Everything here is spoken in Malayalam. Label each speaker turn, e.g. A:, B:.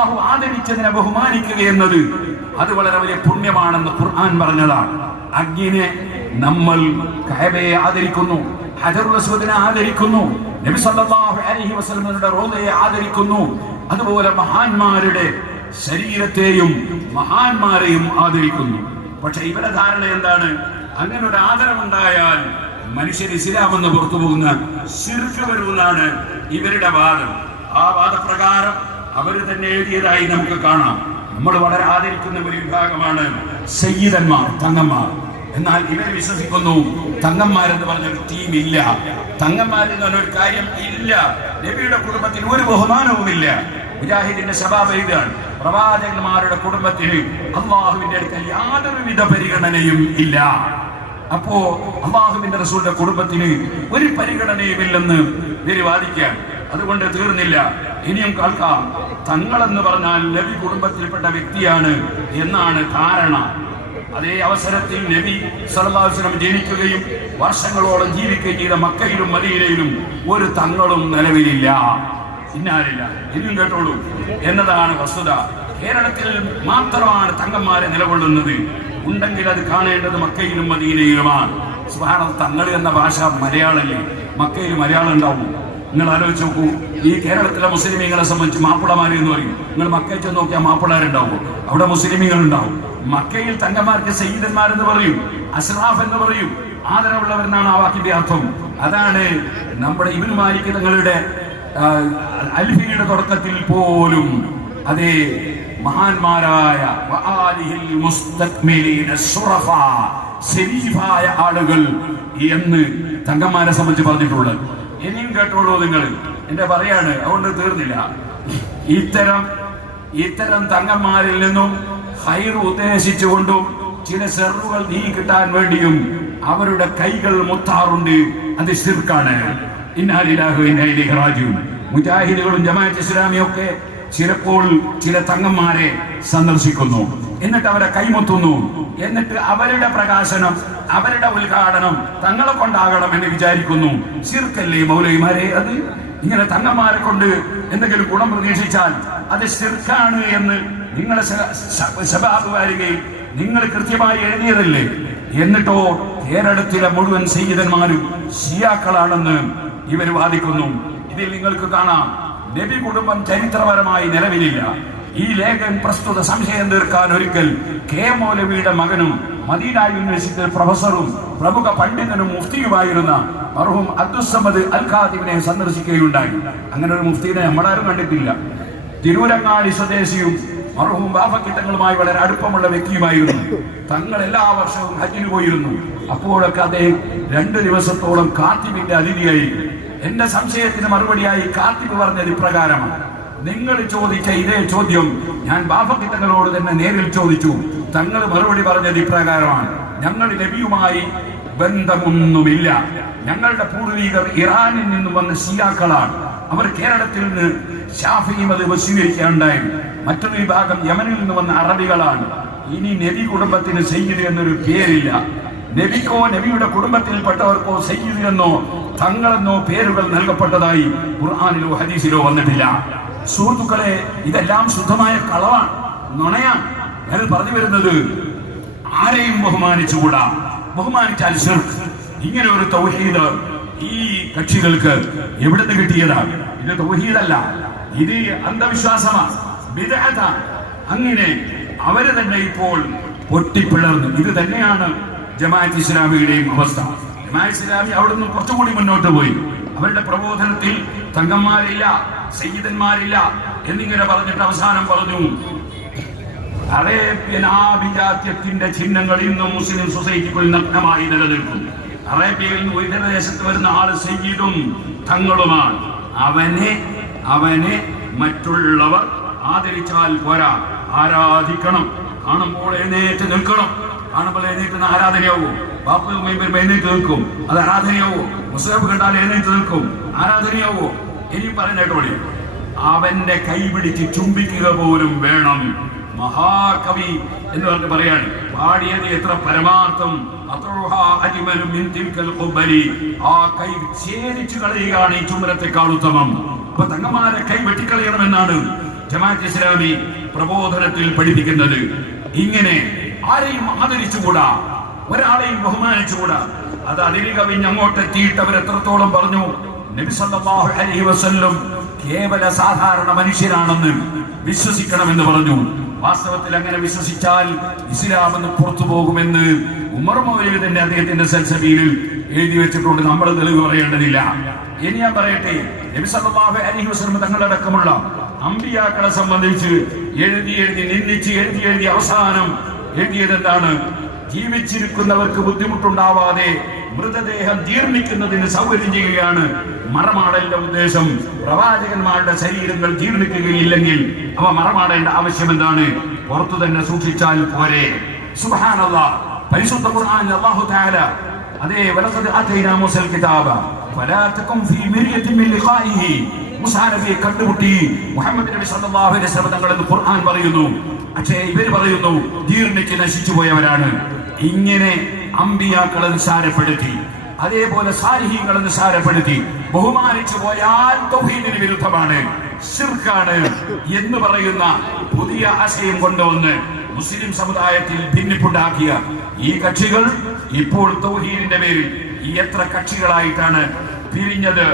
A: അള്ളാഹു ആദരിച്ചതിനെ ബഹുമാനിക്കുക എന്നത് അത് വളരെ വലിയ പുണ്യമാണെന്ന് ഖുർആൻ പറഞ്ഞതാണ്. അഗ്നിനെ നമ്മൾ കഅബയെ ആദരിക്കുന്നു ഹജറുൽ അസ്വദിനെ ആദരിക്കുന്നു നബി സല്ലല്ലാഹു അലൈഹി വസല്ലമയുടെ റോദയെ ആദരിക്കുന്നു അതുപോലെ മഹാന്മാരുടെ ശരീരത്തെയും മഹാന്മാരെയും ആദരിക്കുന്നു. പക്ഷെ ഇവരുടെ ധാരണ എന്താണ്? അങ്ങനെ ഒരു ആദരവുണ്ടായാൽ മനുഷ്യർ ഇസ്ലാം എന്ന് പുറത്തു പോകുന്ന ശിർക്ക് വരുമെന്നാണ് ഇവരുടെ വാദം. ആ വാദപ്രകാരം അവർ തന്നെ എഴുതിയതായി നമുക്ക് കാണാം. നമ്മൾ വളരെ ആദരിക്കുന്ന ഒരു വിഭാഗമാണ് സയ്യിദന്മാർ തങ്ങന്മാർ. എന്നാൽ ഇവർ വിശ്വസിക്കുന്നു തങ്ങന്മാരെന്ന് പറഞ്ഞൊരു ടീം ഇല്ല. തങ്ങന്മാരെന്ന് പറഞ്ഞൊരു കാര്യം ഇല്ല. നബിയുടെ കുടുംബത്തിന് ഒരു ബഹുമാനവുമില്ല. മുജാഹിദിന്റെ ശബാബ് എഴുതാണ് പ്രവാചകന്മാരുടെ കുടുംബത്തിന് അള്ളാഹുവിന്റെ അടുക്കൽ യാതൊരുവിധ പരിഗണനയും ഇല്ല. അപ്പോ അള്ളാഹുവിന്റെ റസൂലിന്റെ കുടുംബത്തിന് ഒരു പരിഗണനയുമില്ലെന്ന് ഇവർ വാദിക്കാൻ. അതുകൊണ്ട് തീർന്നില്ല. ഇനിയും കേൾക്കാം. തങ്ങളെന്ന് പറഞ്ഞാൽ നബി കുടുംബത്തിൽപ്പെട്ട വ്യക്തിയാണ് എന്നാണ് ധാരണ. അതേ അവസരത്തിൽ നബി സലഹാസ്ലം ജനിക്കുകയും വർഷങ്ങളോളം ജീവിക്കുകയും ചെയ്ത മക്കയിലും മദീനയിലും ഒരു തങ്ങളും നിലവിലില്ല. ഇന്നാരില്ല. ഇനിയും കേട്ടോളൂ. എന്നതാണ് വസ്തുത. കേരളത്തിൽ മാത്രമാണ് തങ്ങന്മാരെ നിലകൊള്ളുന്നത്. ഉണ്ടെങ്കിൽ അത് കാണേണ്ടത് മക്കയിലും മദീനയിലുമാണ്. സുഹാനം തങ്ങൾ എന്ന ഭാഷ മലയാളല്ലേ? മക്കയിൽ മലയാളം ഉണ്ടാവും. നിങ്ങൾ ആലോചിച്ച് നോക്കൂ ഈ കേരളത്തിലെ മുസ്ലിമീങ്ങളെ സംബന്ധിച്ച് മാപ്പിളമാര് എന്ന് പറയും. നിങ്ങൾ മക്കയിൽ ചെന്ന് നോക്കിയാൽ മാപ്പിളാരുണ്ടാവും അവിടെ മുസ്ലിമീങ്ങൾ ഉണ്ടാവും മക്കയിൽ തങ്ങന്മാർക്ക് സയ്യിദന്മാരെന്ന് പറയും അസ്റാഫ് എന്ന് പറയും. ആദരവുള്ളവരെന്നാണ് ആ വാക്കിന്റെ അർത്ഥം. അതാണ് നമ്മുടെ ഇബിൻ മാലിക് തങ്ങളുടെ അൽഫിയുടെ തുടക്കത്തിൽ പോലും അതേ മഹാന്മാരായ ആളുകൾ എന്ന് തങ്കന്മാരെ സംബന്ധിച്ച് പറഞ്ഞിട്ടുള്ളത്. ഇനിയും കേട്ടോളൂ നിങ്ങൾ എന്റെ പറയാണ് അതുകൊണ്ട് തീർന്നില്ല. ഇത്തരം ഇത്തരം തങ്ങന്മാരിൽ നിന്നും ഹൈർ ഉദ്ദേശിച്ചുകൊണ്ടും ചില സെറുകൾ നീ കിട്ടാൻ വേണ്ടിയും അവരുടെ കൈകൾ മുത്താറുണ്ട്. അത് ശിർക്കാണ്. മുജാഹിദുകളും ജമാഅത്ത് ഇസ്ലാമിയും ചിലപ്പോൾ ചില തങ്ങന്മാരെ സന്ദർശിക്കുന്നു. എന്നിട്ട് അവരെ കൈമുത്തുന്നു. എന്നിട്ട് അവരുടെ പ്രകാശനം അവരുടെ ഉദ്ഘാടനം തങ്ങളെ കൊണ്ടാകണം എന്ന് വിചാരിക്കുന്നു. ശിർക്കല്ലേ മൗലൈമാരെ അത് ഇങ്ങനെ തങ്ങന്മാരെ കൊണ്ട് എന്തെങ്കിലും ഗുണം പ്രതീക്ഷിച്ചാൽ അത് ശിർക്കാണ് എന്ന് നിങ്ങളെ ശബാബ് വാരികയിൽ നിങ്ങൾ കൃത്യമായി എഴുതിയതല്ലേ? എന്നിട്ടോ കേരളത്തിലെ മുഴുവൻ സീതന്മാരും ഷിയാക്കളാണെന്ന് ഇവർ വാദിക്കുന്നു. ഇതിൽ നിങ്ങൾക്ക് കാണാം. നബി കുടുംബം ചരിത്രപരമായി നിലവിലില്ല. ഈ ലേഖൻ പ്രസ്തുത സംശയം തീർക്കാൻ ഒരിക്കൽ കെ മൗലവിയുടെ മകനും മദീന യൂണിവേഴ്സിറ്റി പ്രൊഫസറും പ്രമുഖ പണ്ഡിതനും മുഫ്തിയുമായിരുന്ന മർഹൂം അബ്ദുസമദ് അൽ ഖാദിമിനെ സന്ദർശിക്കുകയുണ്ടായി. അങ്ങനെ ഒരു മുഫ്തിനെ നമ്മളാരും കണ്ടിട്ടില്ല. തിരൂരങ്ങാടി സ്വദേശിയും മർഹൂം ബാഫക്കിട്ടങ്ങളുമായി വളരെ അടുപ്പമുള്ള വ്യക്തിയുമായിരുന്നു. തങ്ങൾ എല്ലാ വർഷവും ഹജ്ജിന് പോയിരുന്നു. അപ്പോഴൊക്കെ അദ്ദേഹം രണ്ട് ദിവസത്തോളം കാത്തിബിന്റെ അതിഥിയായി. എന്റെ സംശയത്തിന് മറുപടിയായി കാത്തിബ് പറഞ്ഞത് ഇപ്രകാരമാണ്. നിങ്ങൾ ചോദിച്ച ഇതേ ചോദ്യം ഞാൻ ബാഫക്കി തങ്ങളോട് തന്നെ നേരിൽ ചോദിച്ചു. തങ്ങൾ മറുപടി പറഞ്ഞത് ഇപ്രകാരമാണ്. ഞങ്ങൾ നബിയുമായി ബന്ധമൊന്നുമില്ല. ഞങ്ങളുടെ പൂർവീകർ ഇറാനിൽ നിന്നും വന്ന ഷിയാക്കളാണ്. അവർ കേരളത്തിൽ നിന്ന് ഷാഫി മത് വസീകരിക്കുകയുണ്ടായി. മറ്റൊരു വിഭാഗം യമനിൽ നിന്ന് വന്ന അറബികളാണ്. ഇനി നബി കുടുംബത്തിന് സയ്യിദ് എന്നൊരു പേരില്ല. നബിക്കോ നബിയുടെ കുടുംബത്തിൽപ്പെട്ടവർക്കോ സയ്യിദ് എന്നോ തങ്ങളെന്നോ പേരുകൾ നൽകപ്പെട്ടതായി ഖുർആാനിലോ ഹദീസിലോ വന്നിട്ടില്ല. സുഹൃത്തുക്കളെ ഇതെല്ലാം ശുദ്ധമായ കളവാണ് നുണയാണ്. ഞാൻ പറഞ്ഞു വരുന്നത് ആരെയും ബഹുമാനിച്ചുകൂടാ. ബഹുമാനിച്ചാൽ ശിർക്ക്. ഇങ്ങനെ ഒരു തൗഹീദ് ഈ കക്ഷികൾക്ക് എവിടെ നിന്ന് കിട്ടിയതാണ് ഇത് തൗഹീദല്ല ഇത് അന്ധവിശ്വാസമാണ് അങ്ങനെ അവർ തന്നെ ഇപ്പോൾ പൊട്ടിപ്പിളർന്നു. ഇത് തന്നെയാണ് ജമാഅത്ത് ഇസ്ലാമിയുടെയും അവസ്ഥ. ജമാഅത്ത് ഇസ്ലാമി അവിടെ നിന്ന് കുറച്ചുകൂടി മുന്നോട്ട് പോയി. അവരുടെ പ്രബോധനത്തിൽ തങ്കന്മാരില്ല സയ്യിദന്മാരില്ല എന്നിങ്ങനെ പറഞ്ഞിട്ട് അവസാനം പറഞ്ഞു. അറേബ്യൻ ആഭിജാത്യത്തിന്റെ ചിഹ്നങ്ങൾ ഇന്നും മുസ്ലിം സൊസൈറ്റിക്കുള്ളിൽ നഗ്നമായി നിലനിൽക്കും. അറേബ്യയിൽ നിന്ന് ഉയരദേശത്ത് ദേശത്ത് വരുന്ന ആൾ സയ്യിദും തങ്ങളുമാണ്. അവനെ അവനെ മറ്റുള്ളവർ ആദരിച്ചാൽ പോരാ. ആരാധിക്കണം. കാണുമ്പോൾ എഴുന്നേറ്റ് നിൽക്കണം. കാണുമ്പോൾ എഴുന്നേറ്റ് ആരാധനയാവോ. ബാപ്പ എഴുന്നേറ്റ് നിൽക്കും. അത് ആരാധനയാവോ. മുസ്ലിം കണ്ടാൽ എഴുന്നേറ്റ് നിൽക്കും. ആരാധനയാവോ. ഇനി പറഞ്ഞ കൂടി അവന്റെ കൈപിടിച്ച് ചുംബിക്കുക പോലും വേണം. മഹാകവി എന്ന് പറഞ്ഞ് പറയാണ്. പാടിയത് എത്ര പരമാർത്ഥം. ആ കൈ ഛേദിച്ചു കളയുകയാണ് ഈ ചുമരത്തെക്കാൾ ഉത്തമം. അപ്പൊ തങ്ങന്മാരെ കൈ വെട്ടിക്കളയണമെന്നാണ് ജമാഅത്ത് ഇസ്ലാമി പ്രബോധനത്തിൽ പഠിപ്പിക്കുന്നത്. ഇങ്ങനെ ആരെയും ആദരിച്ചുകൂടാ? ഒരാളെയും ബഹുമാനിച്ചുകൂടാ? അത് അതിരി കവിഞ്ഞ് അങ്ങോട്ടെത്തിയിട്ട് അവർ എത്രത്തോളം പറഞ്ഞു? നബി സല്ലല്ലാഹു അലൈഹി വസല്ലം കേവല സാധാരണ മനുഷ്യരാണെന്ന് വിശ്വസിക്കണമെന്ന് പറഞ്ഞു. വാസ്തവത്തിൽ അങ്ങനെ വിശ്വസിച്ചാൽ ഇസ്ലാം എന്ന് പുറത്തു പോകുമെന്ന് ഉമർ മൗലവി തന്നെ അദ്ദേഹത്തിന്റെ സെൽസബിയിൽ എഴുതി വെച്ചിട്ടുണ്ട്. നമ്മൾ തെളിവ് പറയേണ്ടതില്ല. ഇനി ഞാൻ പറയട്ടെ നബി സല്ലല്ലാഹു അലൈഹി വസല്ലം തങ്ങളടക്കമുള്ള അമ്പിയാക്കളെ സംബന്ധിച്ച് എഴുതി എഴുതി നിന്ദിച്ച് എഴുതി എഴുതി അവസാനം എഴുതിയത് എന്താണ് ജീവിച്ചിരിക്കുന്നവർക്ക് ബുദ്ധിമുട്ടുണ്ടാവാതെ മൃതദേഹം ജീർണിക്കുന്നതിന് സൗകര്യം ചെയ്യുകയാണ്. മറമാടലിന്റെ ഉദ്ദേശം പ്രവാചകന്മാരുടെ ശരീരങ്ങൾ ജീർണിക്കുകയില്ലെങ്കിൽ അവ മറമാടേണ്ട ആവശ്യം എന്താണ്? പുറത്തു തന്നെ സൂക്ഷിച്ചാൽ പോരെ. പരിശുദ്ധ അല്ലാഹു തആല കിതാബ. ഫീ മുഹമ്മദ് നബി സല്ലല്ലാഹു അലൈഹി വസല്ലം ഖുർആൻ പറയുന്നു. പക്ഷേ ഇവർ പറയുന്നു ജീർണിച്ച് നശിച്ചു പോയവരാണ് ഇങ്ങനെ അമ്പിയാക്കളെ നിസാരപ്പെടുത്തി അതേപോലെ സാരിഹീങ്ങളെ നിസാരപ്പെടുത്തി ബഹുമാനിച്ചു പോയാൽ തൗഹീദിന് വിരുദ്ധമാണ് ശിർക്കാണ് എന്ന് പറയുന്ന പുതിയ ആശയം കൊണ്ടുവന്ന് മുസ്ലിം സമുദായത്തിൽ ഭിന്നിപ്പുണ്ടാക്കിയ ഈ കക്ഷികൾ ഇപ്പോൾ തൗഹീദിന്റെ പേരിൽ ഈ എത്ര കക്ഷികളായിട്ടാണ് പിരിഞ്ഞത്